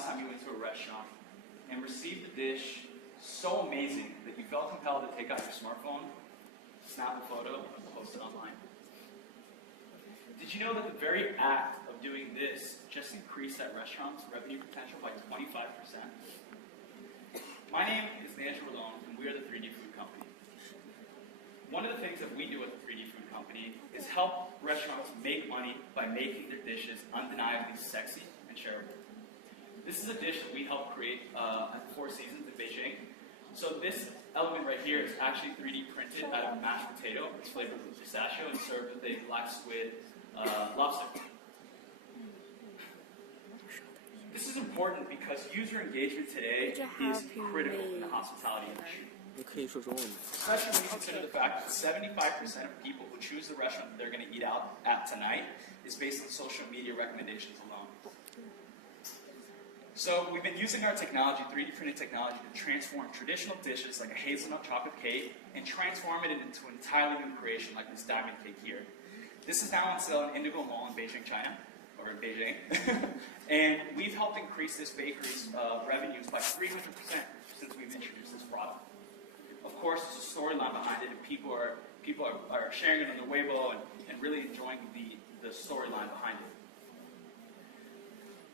last time you went to a restaurant and received a dish so amazing that you felt compelled to take out your smartphone, snap a photo, and post it online? Did you know that the very act of doing this just increased that restaurant's revenue potential by 25%? My name is Andrew Malone, and we are the 3D Food Company. One of the things that we do at the 3D Food Company is help restaurants make money by making their dishes undeniably sexy and shareable. This is a dish that we helped create at the Four Seasons in Beijing. So this element right here is actually 3D printed out of mashed potato. It's flavored with pistachio and served with a black squid lobster. This is important because user engagement today is critical in the hospitality industry. Especially when you consider the fact that 75% of people who choose the restaurant that they're going to eat out at tonight is based on social media recommendations alone. So we've been using our technology, 3D printing technology, to transform traditional dishes like a hazelnut chocolate cake and transform it into an entirely new creation like this diamond cake here. This is now on sale in Indigo Mall in Beijing, China, or in Beijing. And we've helped increase this bakery's revenues by 300% since we've introduced this product. Of course, there's a storyline behind it, and people are sharing it on their Weibo and really enjoying the storyline behind it.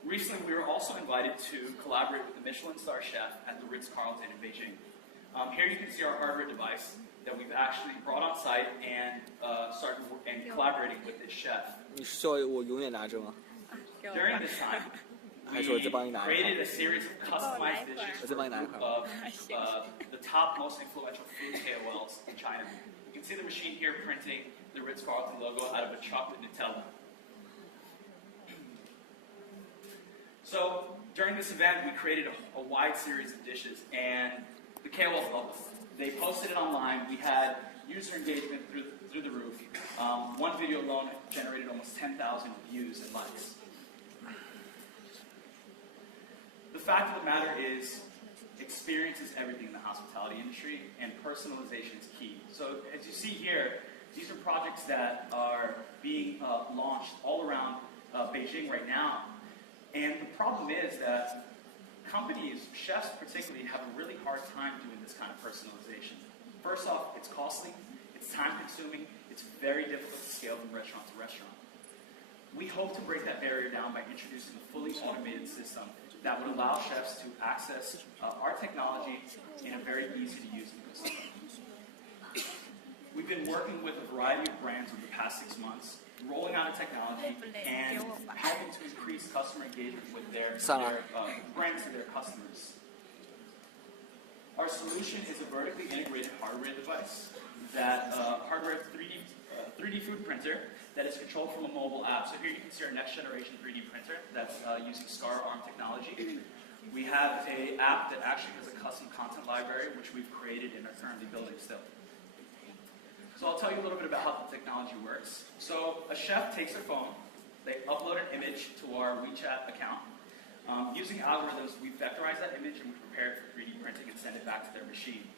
Recently, we were also invited to collaborate with the Michelin star chef at the Ritz-Carlton in Beijing. Here you can see our hardware device that we've actually brought on site and started collaborating with this chef. During this time, we created a series of customized dishes for a group of the top most influential food KOLs in China. You can see the machine here printing the Ritz-Carlton logo out of a chocolate Nutella. So during this event, we created a wide series of dishes, and the KOLs loved them. They posted it online. We had user engagement through the roof. One video alone generated almost 10,000 views and likes. The fact of the matter is, experience is everything in the hospitality industry, and personalization is key. So as you see here, these are projects that are being launched all around Beijing right now. And the problem is that companies, chefs particularly, have a really hard time doing this kind of personalization. First off, it's costly, it's time-consuming, it's very difficult to scale from restaurant to restaurant. We hope to break that barrier down by introducing a fully automated system that would allow chefs to access our technology in a very easy-to-use ecosystem. We've been working with a variety of brands over the past 6 months, rolling out a technology and helping to increase customer engagement with their brands to their customers. Our solution is a vertically integrated hardware device, that hardware 3D food printer that is controlled from a mobile app. So here you can see our next generation 3D printer that's using SCAR ARM technology. We have an app that actually has a custom content library, which we've created and are currently building still. So I'll tell you a little bit about how the technology works. So a chef takes their phone, they upload an image to our WeChat account. Using algorithms, we vectorize that image and we prepare it for 3D printing and send it back to their machine.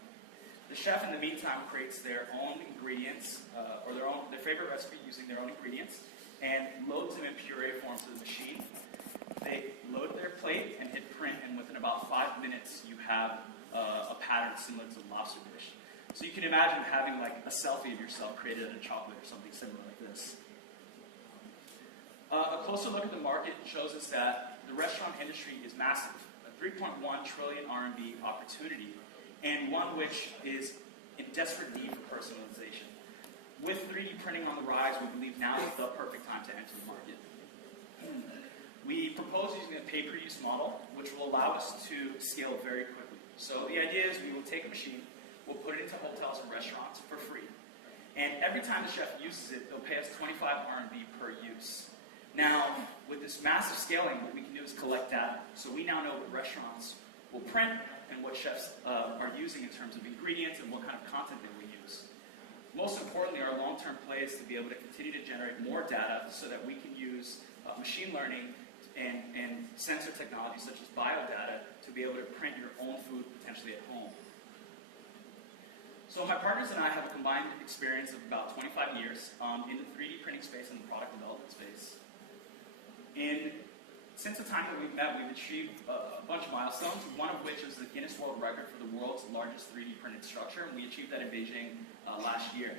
The chef, in the meantime, creates their own ingredients, or their favorite recipe using their own ingredients, and loads them in puree form to the machine. They load their plate and hit print, and within about 5 minutes, you have a pattern similar to the lobster dish. So you can imagine having like a selfie of yourself created out of chocolate or something similar like this. A closer look at the market shows us that the restaurant industry is massive, a 3.1 trillion RMB opportunity, and one which is in desperate need for personalization. With 3D printing on the rise, we believe now is the perfect time to enter the market. We propose using a pay-per-use model, which will allow us to scale very quickly. So the idea is we will take a machine, we'll put it into hotels and restaurants for free. And every time the chef uses it, they'll pay us 25 RMB per use. Now, with this massive scaling, what we can do is collect data. So we now know what restaurants will print and what chefs are using in terms of ingredients and what kind of content they will use. Most importantly, our long-term play is to be able to continue to generate more data so that we can use machine learning and sensor technology such as biodata to be able to print your own food potentially at home. So my partners and I have a combined experience of about 25 years in the 3D printing space and the product development space. In Since the time that we've met, we've achieved a bunch of milestones, one of which is the Guinness World Record for the world's largest 3D printed structure, and we achieved that in Beijing last year.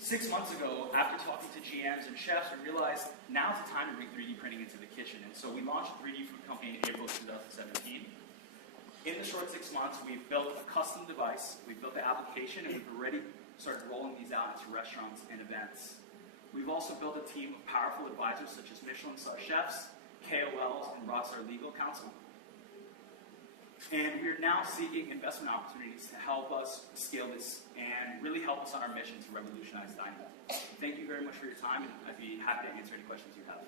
6 months ago, after talking to GMs and chefs, we realized now's the time to bring 3D printing into the kitchen, and so we launched a 3D food company in April 2017. In the short 6 months, we've built a custom device, we've built the application, and we've already started rolling these out into restaurants and events. We've also built a team of powerful advisors such as Michelin-star chefs, KOLs, and Rockstar Legal Counsel. And we're now seeking investment opportunities to help us scale this and really help us on our mission to revolutionize dining. Thank you very much for your time, and I'd be happy to answer any questions you have.